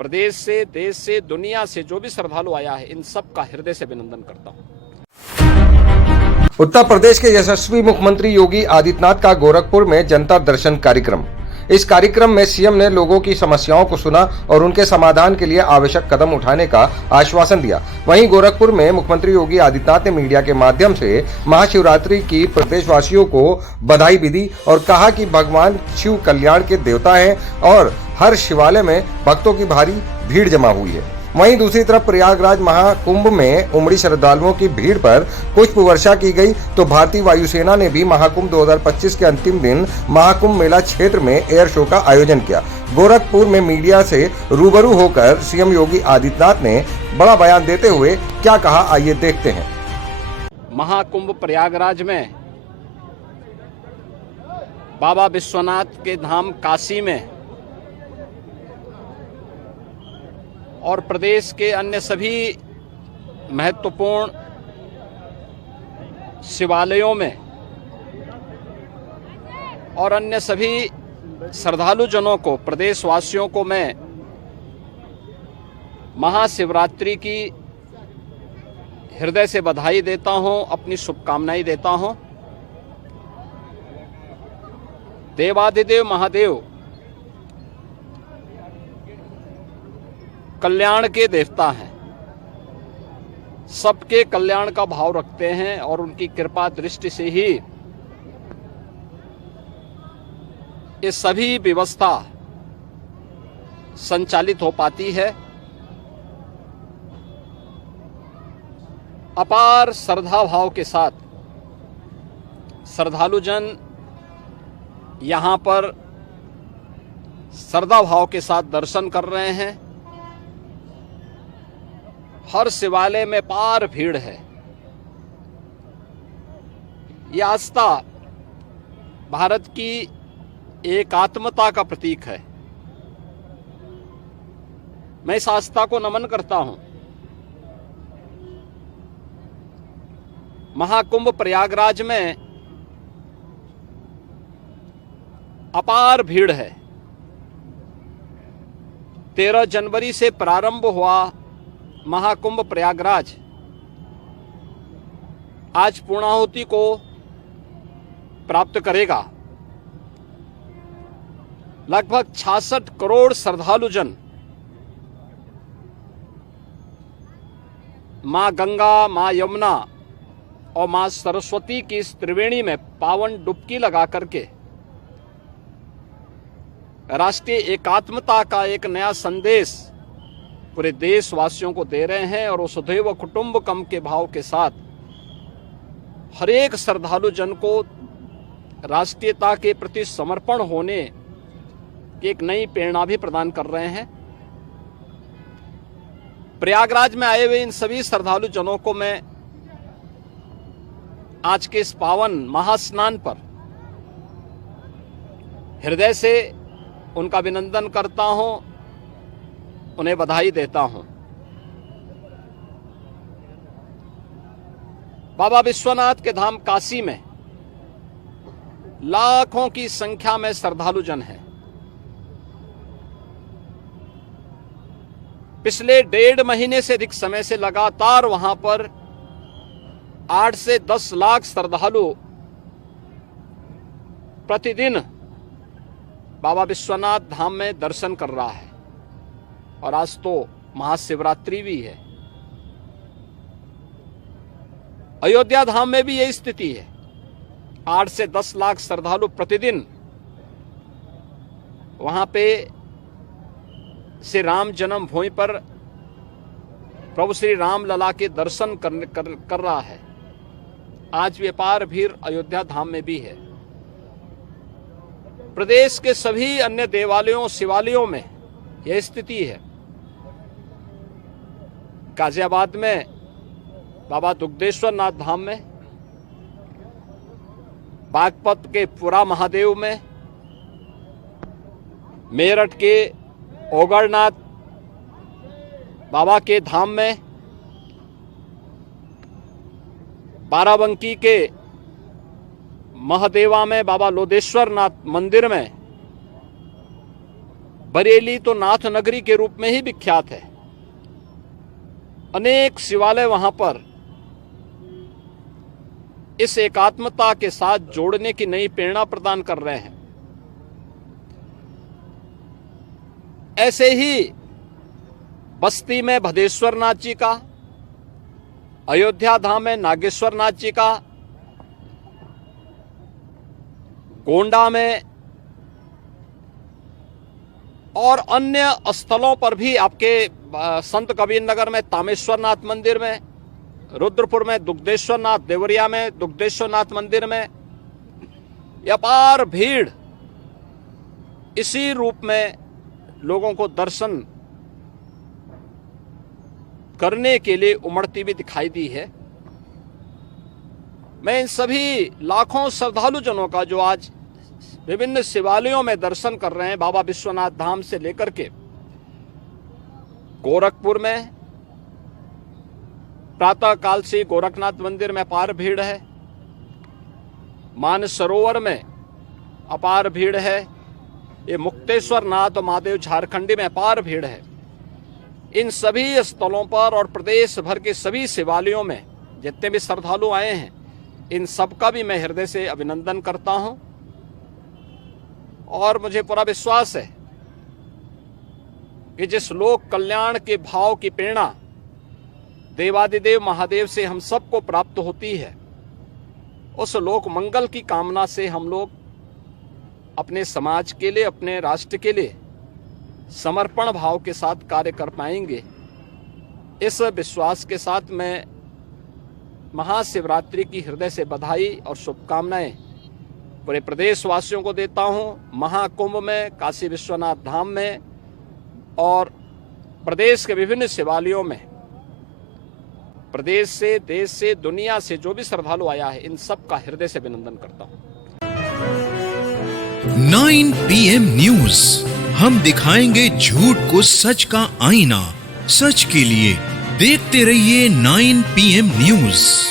प्रदेश से, देश से, दुनिया से जो भी श्रद्धालु आया है, इन सब का हृदय से अभिनंदन करता हूँ। उत्तर प्रदेश के यशस्वी मुख्यमंत्री योगी आदित्यनाथ का गोरखपुर में जनता दर्शन कार्यक्रम। इस कार्यक्रम में सीएम ने लोगों की समस्याओं को सुना और उनके समाधान के लिए आवश्यक कदम उठाने का आश्वासन दिया। वहीं गोरखपुर में मुख्यमंत्री योगी आदित्यनाथ ने मीडिया के माध्यम से महाशिवरात्रि की प्रदेशवासियों को बधाई भी दी और कहा कि भगवान शिव कल्याण के देवता हैं और हर शिवालय में भक्तों की भारी भीड़ जमा हुई है। वहीं दूसरी तरफ प्रयागराज महाकुंभ में उमड़ी श्रद्धालुओं की भीड़ पर पुष्प वर्षा की गई, तो भारतीय वायुसेना ने भी महाकुंभ 2025 के अंतिम दिन महाकुंभ मेला क्षेत्र में एयर शो का आयोजन किया। गोरखपुर में मीडिया से रूबरू होकर सीएम योगी आदित्यनाथ ने बड़ा बयान देते हुए क्या कहा, आइए देखते हैं। महाकुंभ प्रयागराज में, बाबा विश्वनाथ के धाम काशी में और प्रदेश के अन्य सभी महत्वपूर्ण शिवालयों में और अन्य सभी श्रद्धालु जनों को, प्रदेशवासियों को मैं महाशिवरात्रि की हृदय से बधाई देता हूं, अपनी शुभकामनाएं देता हूं। देवाधिदेव महादेव कल्याण के देवता हैं, सबके कल्याण का भाव रखते हैं और उनकी कृपा दृष्टि से ही ये सभी व्यवस्था संचालित हो पाती है। अपार श्रद्धा भाव के साथ श्रद्धालु जन यहां पर श्रद्धा भाव के साथ दर्शन कर रहे हैं। हर शिवालय में पार भीड़ है। यह आस्था भारत की एकात्मता का प्रतीक है। मैं इस आस्था को नमन करता हूं। महाकुंभ प्रयागराज में अपार भीड़ है। 13 जनवरी से प्रारंभ हुआ महाकुंभ प्रयागराज आज पूर्णाहुति को प्राप्त करेगा। लगभग 66 करोड़ श्रद्धालु जन मां गंगा, मां यमुना और मां सरस्वती की इस त्रिवेणी में पावन डुबकी लगा करके राष्ट्रीय एकात्मता का एक नया संदेश पूरे देशवासियों को दे रहे हैं और वसुधैव कुटुंबकम के भाव के साथ हर एक श्रद्धालु जन को राष्ट्रीयता के प्रति समर्पण होने की एक नई प्रेरणा भी प्रदान कर रहे हैं। प्रयागराज में आए हुए इन सभी श्रद्धालु जनों को मैं आज के इस पावन महास्नान पर हृदय से उनका अभिनंदन करता हूं, उन्हें बधाई देता हूं। बाबा विश्वनाथ के धाम काशी में लाखों की संख्या में श्रद्धालु जन हैं। पिछले 1.5 महीने से अधिक समय से लगातार वहां पर 8 से 10 लाख श्रद्धालु प्रतिदिन बाबा विश्वनाथ धाम में दर्शन कर रहा है और आज तो महाशिवरात्रि भी है। अयोध्या धाम में भी यही स्थिति है। 8 से 10 लाख श्रद्धालु प्रतिदिन वहां पे श्री राम जन्मभूमि पर प्रभु श्री राम लला के दर्शन कर रहा है। आज व्यापार भीड़ अयोध्या धाम में भी है। प्रदेश के सभी अन्य देवालयों, शिवालयों में यह स्थिति है। गाजियाबाद में बाबा दुग्धेश्वर नाथ धाम में, बागपत के पुरा महादेव में, मेरठ के ओगरनाथ बाबा के धाम में, बाराबंकी के महादेवा में बाबा लोदेश्वर नाथ मंदिर में बरेली तो नाथ नगरी के रूप में ही विख्यात है। अनेक शिवालय वहां पर इस एकात्मता के साथ जोड़ने की नई प्रेरणा प्रदान कर रहे हैं। ऐसे ही बस्ती में भदेश्वर नाथ जी का, अयोध्या धाम में नागेश्वर नाथ जी का, गोंडा में और अन्य स्थलों पर भी आपके संत कबीर नगर में तामेश्वर नाथ मंदिर में, रुद्रपुर में दुग्धेश्वर नाथ, देवरिया में दुग्धेश्वर नाथ मंदिर में अपार भीड़ इसी रूप में लोगों को दर्शन करने के लिए उमड़ती भी दिखाई दी है। मैं इन सभी लाखों श्रद्धालु जनों का जो आज विभिन्न शिवालयों में दर्शन कर रहे हैं, बाबा विश्वनाथ धाम से लेकर के गोरखपुर में प्रातः काल से गोरखनाथ मंदिर में अपार भीड़ है, मानसरोवर में अपार भीड़ है, ये मुक्तेश्वर नाथ और महादेव झारखंडी में अपार भीड़ है। इन सभी स्थलों पर और प्रदेश भर के सभी शिवालयों में जितने भी श्रद्धालु आए हैं, इन सबका भी मैं हृदय से अभिनंदन करता हूं और मुझे पूरा विश्वास है कि जिस लोक कल्याण के भाव की प्रेरणा देवादिदेव महादेव से हम सबको प्राप्त होती है, उस लोक मंगल की कामना से हम लोग अपने समाज के लिए, अपने राष्ट्र के लिए समर्पण भाव के साथ कार्य कर पाएंगे। इस विश्वास के साथ मैं महाशिवरात्रि की हृदय से बधाई और शुभकामनाएं पूरे प्रदेशवासियों को देता हूं। महाकुंभ में, काशी विश्वनाथ धाम में और प्रदेश के विभिन्न शिवालयों में प्रदेश से, देश से, दुनिया से जो भी श्रद्धालु आया है, इन सब का हृदय से अभिनंदन करता हूं। 9 PM न्यूज, हम दिखाएंगे झूठ को सच का आईना। सच के लिए देखते रहिए 9 PM न्यूज।